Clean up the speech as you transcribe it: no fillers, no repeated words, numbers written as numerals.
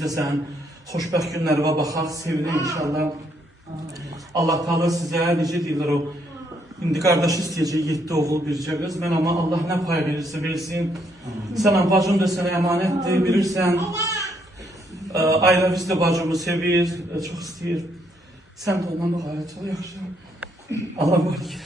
biz də sənin xoşbəxt günlərinə baxaq, sevinək inşallah. Allah Teala sizə necə deyirlər o, indi qardaşı istəyəcək 7 oğul bircə qız. Mən amma Allah nə pay verirsə versin. Sən bacın da sənə əmanətdir, bilirsən. Ayraviz də bacımı sevir, çox istəyir. Sən də ondan da gayet çok yaxşı. Allah var ki,